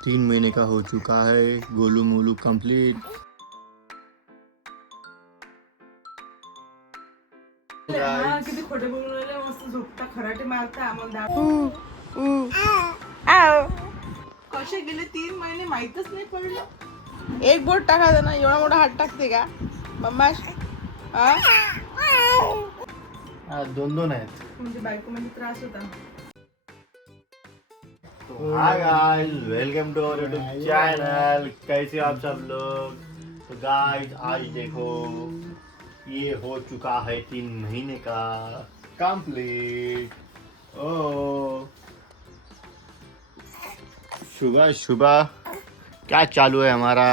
3 महीने का हो चुका है। गोलू मोलू कंप्लीट। किती खोटे बोलून राहिले, मस्त झोपता खराटे मारता आम्हाला कसे गेले 3 महिने माहितच नाही पडलं. एक बोट टाकायचं ना, एवढा मोठा हात टाकते का मम्मा? दोन आहेत. म्हणजे बायको म्हणजे त्रास होता. Hi guys, welcome to our YouTube channel. कैसे हो आप सब लोग? तो गाइस आज देखो ये हो चुका है 3 महीने का कंप्लीट। ओ सुबह सुबह क्या चालू है हमारा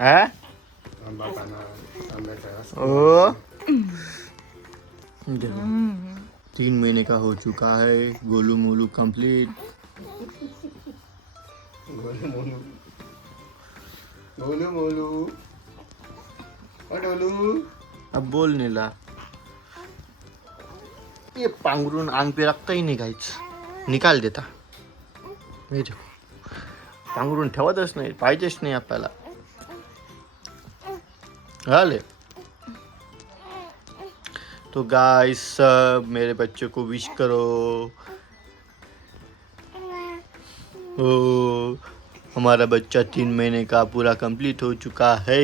है? ओ 3 महीने का हो चुका है। गोलू मोलू कंप्लीट। गोलू मोलू डोलू अब बोल नीला, ये पांघरून आंग पे रखता ही नहीं गाइस, निकाल देता. हे ठेव, पांघरून ठेवतच नाही, पाहिजेच नाही आपल्याला. हाले तो गाइस सब मेरे बच्चे को विश करो. ओ हमारा बच्चा 3 महीने का पूरा कंप्लीट हो चुका है.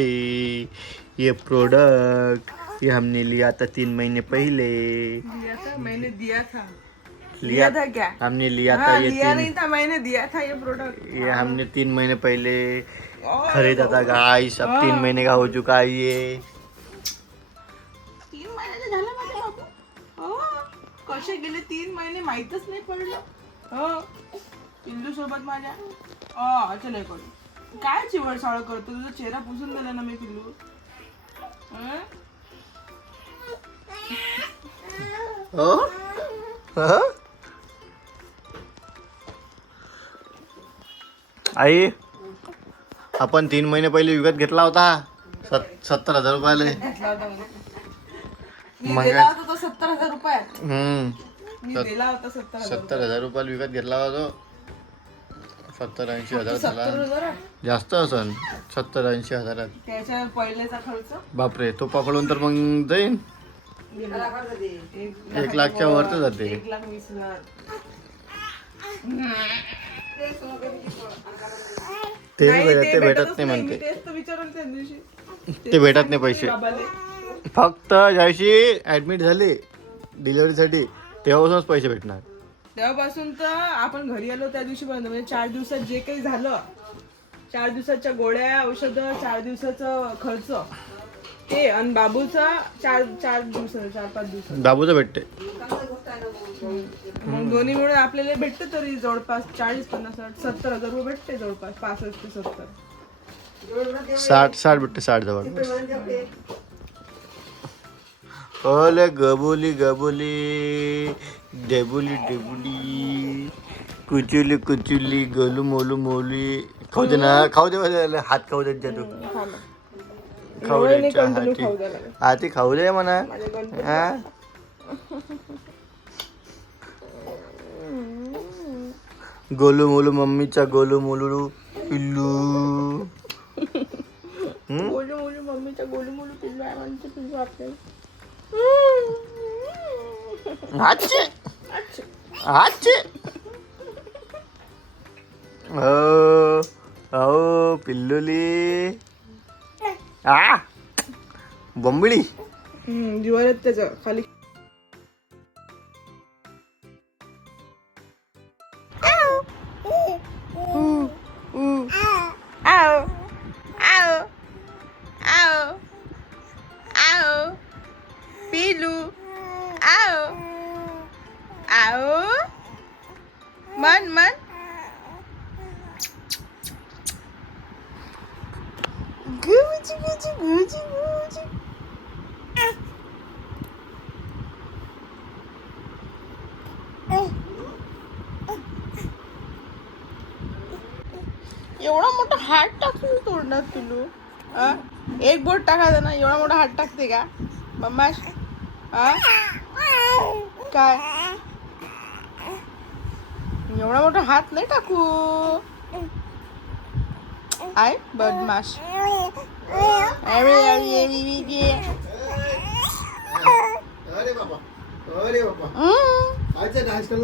ये प्रोडक्ट ये हमने लिया था 3 महीने पहले. लिया था, मैंने दिया था. लिया था क्या? हमने लिया था. हाँ, ये लिया 3 नहीं था, मैंने दिया था ये प्रोडक्ट. ये हमने 3 महीने पहले खरीदा था गाइस. अब 3 महीने का हो चुका है ये. 3 महिन्याचं झालं माझ्या बाबू. कसे गेले 3 महिने माहितच नाही पडलं. पिल्लू सोबत माझ्या चल करू. काय चिवडसाळ करतो, तुझा चेहरा पुसून दिला ना मी पिल्लू. आई आपण 3 महिने पहिले विकत घेतला होता 70,000 रुपयाला. घेतला होता मी दिला होता तो 70,000 रुपयात. मी दिला होता 70,000. 70,000 रुपयाला विकत घेतला होता तो. 70-80 हजार झाला. 70,000 जास्त असन 70-80 हजारात. त्याच्या पहिलेचा खर्च बापरे, तो पकडून तर मग जाईन 1,00,000च्या वरच जाते. 1,20,000. ते नाही, भेटत नाही मी म्हणते. तेच तर विचारलं त्या दिवशी. ते भेटत नाही पैसे. बाबाले फक्त ज्याशी ऍडमिट झाले डिलिव्हरीसाठी तेव्हापासूनच पैसे भेटणार. तेव्हापासून तर आपण घरी आलो त्या दिवशी पर्यंत, म्हणजे 4 दिवसात जे काही झालं, 4 दिवसाच्या गोळ्या औषधं, 4 दिवसाचा खर्च ते, आणि बाबूचा 4 दिवसाचा 4-5 दिवसाचा बाबूचं भेटते. मग दोन्ही मिळून आपल्याला भेटते तरी जवळपास 40-50-60-70,000 रुपये भेटते. जवळपास 65 ते 70. 60 भेटते. 60 जवळ. ओले गबुली गबुली डेबुली डेबुली कुचुली कुचुली गोलू मोलू मोली. खाऊ दे ना, खाऊ दे. हात खाऊ दे तू. खाऊ दे हाती खाऊ दे म्हणा. गोलू मोलू मम्मीचा गोलू मोलू पिल्लू. गोलू मोलू मम्मीचा गोलू मोलू पिल्लू आहे म्हणते पिल्लू आपल्याला. आचे आचे हो हो पिल्लुली. बंबडी जीवावर येत त्याचं खाली. पिलू आओ आओ मन मन गुजी गुजी गुजी गुजी. एवढा मोठा हात टाकून तोडणार पिलू. एक बोट टाकायचं ना, एवढा मोठा हात टाकते का मम्मा? काय एवढा मोठा हात नाही टाकू. आय बदमाश. अरे बाबा अरे बाबा आजचा डान्स करू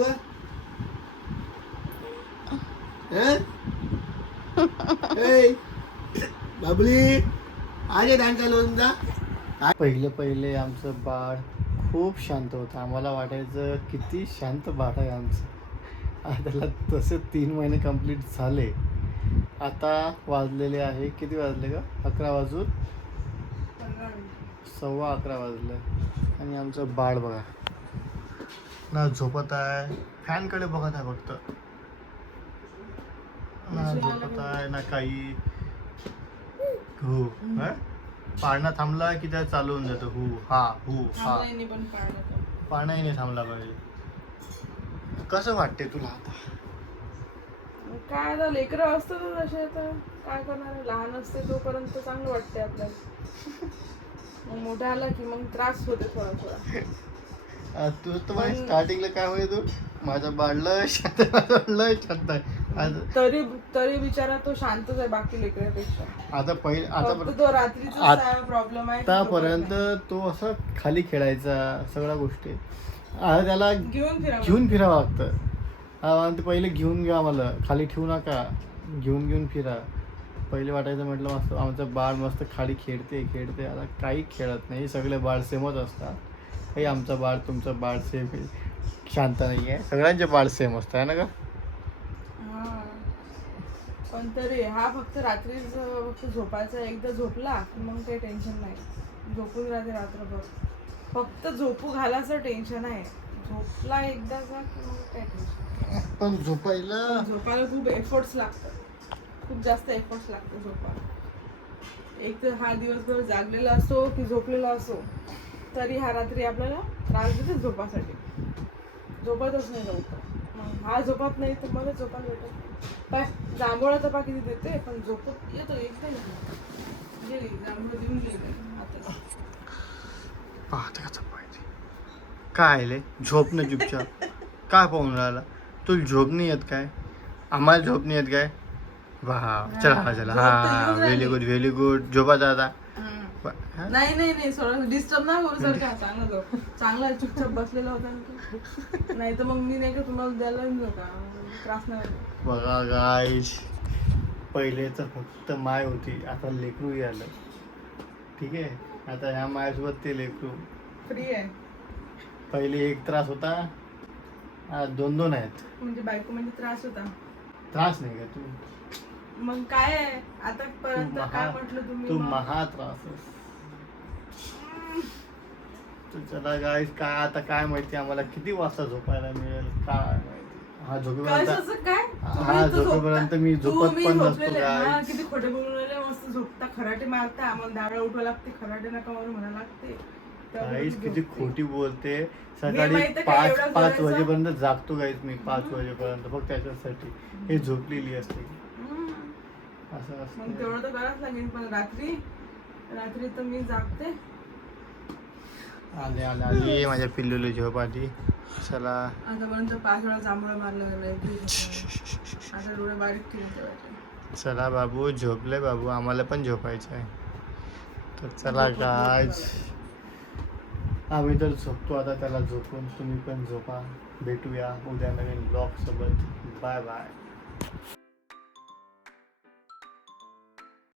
बाबली आज डान्स चालू पहिले आमचं बाळ खूप शांत होतं. आम्हाला वाटायचं किती शांत बाळ आहे आमचं. आता त्याला तसे 3 महिने कंप्लीट झाले. आता वाजलेले आहे, किती वाजले का? 11 वाजून 11:15 वाजले. आणि आमचं बाळ बघा ना झोपत आहे, फॅनकडे बघत आहे फक्त. ना झोपत आहे ना काही. हो पाळणा थांबला की त्या चालू होऊन जातो. हु हा हु हा. पाळणाही नाही थांबला पाहिजे. कसं वाटते तुला आता? काय आता लेकरं असतं तसे, आता काय करणार. लहान असते तोपर्यंत चांगलं वाटते आपल्याला. मग मोठा आला की मग त्रास होते थोडा थोडा. तू तर स्टार्टिंगला काय होईल, तू माझं बाळ लय शांत आहे. तरी बिचारा तो शांतच आहे बाकी लेकरांपेक्षा. आता तो रात्रीचा प्रॉब्लेम आहे. आतापर्यंत तो असं खाली खेळायचा सगळ्या गोष्टी. आता त्याला घेऊन फिरावं लागतं. पहिले घेऊन घ्या, आम्हाला खाली ठेवू नका, घेऊन फिरा. पहिले वाटायचं म्हटलं मस्त आमचं बाळ मस्त खाली खेळते. आता काही खेळत नाही. सगळे बाळ सेमच असतात. काही आमचं बाळ तुमचं बाळ सेम शांत नाही आहे. सगळ्यांचे बाळ सेम असतं आहे ना का? पण तरी हा फक्त रात्रीच फक्त झोपायचा. एकदा झोपला की मग काही टेन्शन नाही. झोपून राहते रात्रभर. फक्त झोपू घालायचं टेन्शन आहे. झोपला एकदाचा की मग काय टेन्शन. पण झोपायला खूप एफर्ट्स लागतात. खूप जास्त एफर्ट्स लागतात झोपायला. एक तर हा दिवसभर जागलेला असो की झोपलेला असो, तरी हा रात्री आपल्याला त्रास देते झोपासाठी. झोपतच नाही लवकर. मग हा झोपत नाही तर मला झोपायला भेटत नाही. काय जांभूळाचा पा किती देते, पण झोपत येतो एकदा गेली. जांभूळ देऊन गेली आता. काय ले झोप न चुपचाप काय पाहून राहिला? तुला झोप नाही येत काय? आम्हाला झोप नाही येत काय? वा चला हा व्हेरी गुड. झोपायचा आता. नाही सोडा, डिस्टर्ब नाही करू सर. काय चांगला चुपचाप बसलेला होता. नाही तर मग मी नाही का तुम्हाला द्यायला का त्रास नाही. बघा गाईज, पहिले तर फक्त माय होती, आता लेकरूही आलं. ठीक आहे, आता ह्या मायासोबत ते लेकरू फ्री आहे. पहिले एक त्रास होता, 2 आहेत. म्हणजे बायको म्हणजे त्रास होता. त्रास नाही का तू? मग काय आहे आतापर्यंत काय म्हटलं तुम्ही? तू महा त्रास. चला गाईज, काय आता काय माहिती आम्हाला किती वाजता झोपायला मिळेल काय माहिती. हा झोपेपर्यंत मी झोपत पण नसतो. किती खोटे बोलून राहिले. मस्त झोपता, खराटे मारता. आम्हाला दारा उठवा लागते, खराटे नका मारू म्हणा लागते. गाईज किती खोटी बोलते. सकाळी 5 वाजेपर्यंत जागतो गाईज मी. 5 वाजेपर्यंत फक्त त्याच्यासाठी. हे झोपलेली असते. असं असतं. तेवढं तर करावंच लागेल. पण रात्री तर मी जागते. आले माझ्या पिल्लूला झोप आली. चला आतापर्यंत 5 वेळा जांभळं मारलं गेलं. आता डोळे बारीक केले. चला बाबू झोपले बाबू, आम्हाला पण झोपायचं आहे. तर चला गाईज, आम्ही तर झोपतो आता. त्याला झोपून तुम्ही पण झोपा. भेटूया उद्या नवीन ब्लॉग सोबत. Bye bye.